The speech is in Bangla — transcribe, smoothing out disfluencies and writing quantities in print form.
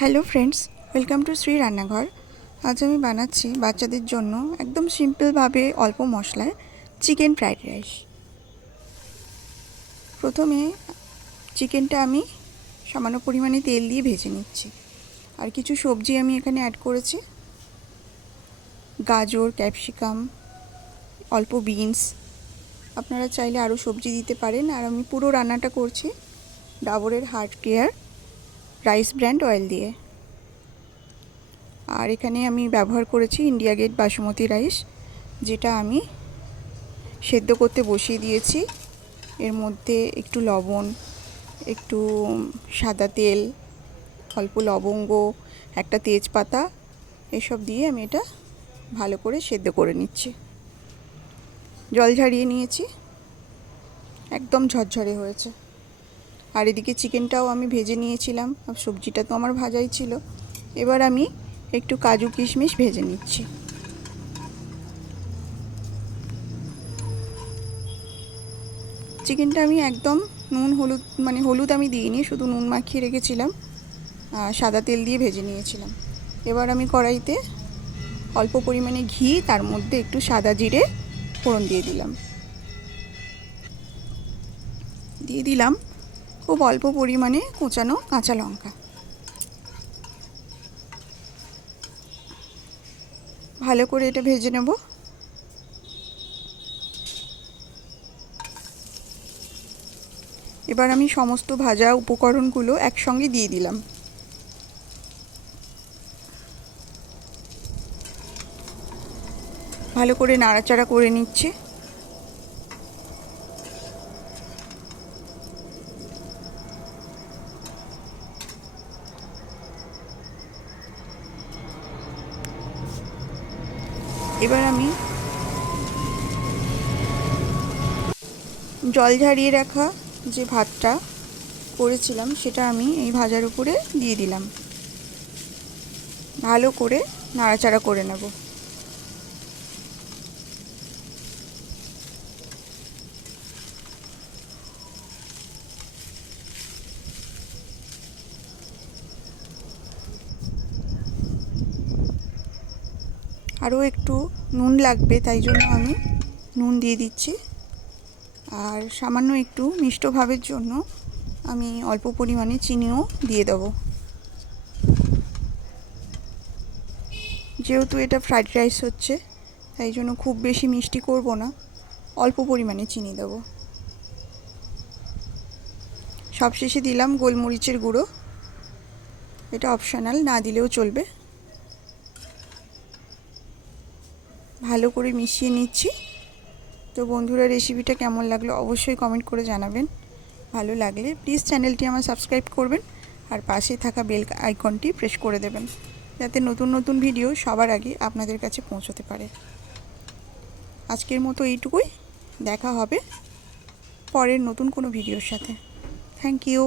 Hello friends, welcome to Shri রান্নাঘর। আজ আমি বানাচ্ছি বাচ্চাদের জন্য একদম সিম্পলভাবে অল্প মশলায় চিকেন ফ্রাইড রাইস। প্রথমে চিকেনটা আমি সামান্য পরিমাণে তেল দিয়ে ভেজে নিচ্ছি। আর কিছু সবজি আমি এখানে অ্যাড করেছি, গাজর, ক্যাপসিকাম, অল্প বিনস। আপনারা চাইলে আরও সবজি দিতে পারেন। আর আমি পুরো রান্নাটা করছি ডাবরের heart care rice bran oil দিয়ে। আর এখানে আমি ব্যবহার করেছি ইন্ডিয়া গেট বাসমতি রাইস, যেটা আমি সেদ্ধ করতে বসিয়ে দিয়েছি। এর মধ্যে একটু লবণ, একটু সাদা তেল, অল্প লবঙ্গ, একটা তেজপাতা, এসব দিয়ে আমি এটা ভালো করে সেদ্ধ করে নিচ্ছি। জল ঝরিয়ে নিয়েছি, একদম ঝরঝরে হয়েছে। আর এদিকে চিকেনটাও আমি ভেজে নিয়েছিলাম, আর সবজিটা তো আমার ভাজাই ছিল। এবার আমি একটু কাজু কিশমিশ ভেজে নিচ্ছি। চিকেনটা আমি একদম নুন হলুদ হলুদ আমি দিইনি, শুধু নুন মাখিয়ে রেখেছিলাম, সাদা তেল দিয়ে ভেজে নিয়েছিলাম। এবার আমি কড়াইতে অল্প পরিমাণে ঘি, তার মধ্যে একটু সাদা জিরে ফোড়ন দিয়ে দিলাম খুব অল্প পরিমাণে কুচানো কাঁচা লঙ্কা। ভালো করে এটা ভেজে নেব। এবার আমি সমস্ত ভাজা উপকরণগুলো একসঙ্গে দিয়ে দিলাম। ভালো করে নাড়াচাড়া করে নিচ্ছি। এবার আমি জল ঝরিয়ে রাখা যে ভাতটা করেছিলাম, সেটা আমি এই ভাজার উপরে দিয়ে দিলাম। ভালো করে নাড়াচাড়া করে নেব। আরও একটু নুন লাগবে, তাই জন্য আমি নুন দিয়ে দিচ্ছি। আর সামান্য একটু মিষ্ট ভাবের জন্য আমি অল্প পরিমাণে চিনিও দিয়ে দেবো। যেহেতু এটা ফ্রাইড রাইস হচ্ছে, তাই জন্য খুব বেশি মিষ্টি করব না, অল্প পরিমাণে চিনি দেবো। সবশেষে দিলাম গোলমরিচের গুঁড়ো, এটা অপশনাল, না দিলেও চলবে। ভালো করে মিশিয়ে নিচ্ছি। তো বন্ধুরা, রেসিপিটা কেমন লাগলো অবশ্যই কমেন্ট করে জানাবেন। ভালো লাগলে প্লিজ চ্যানেলটি আমার সাবস্ক্রাইব করবেন, আর পাশে থাকা বেল আইকনটি প্রেস করে দেবেন, যাতে নতুন নতুন ভিডিও সবার আগে আপনাদের কাছে পৌঁছতে পারে। আজকের মতো এইটুকুই। দেখা হবে পরের নতুন কোনো ভিডিওর সাথে। Thank you.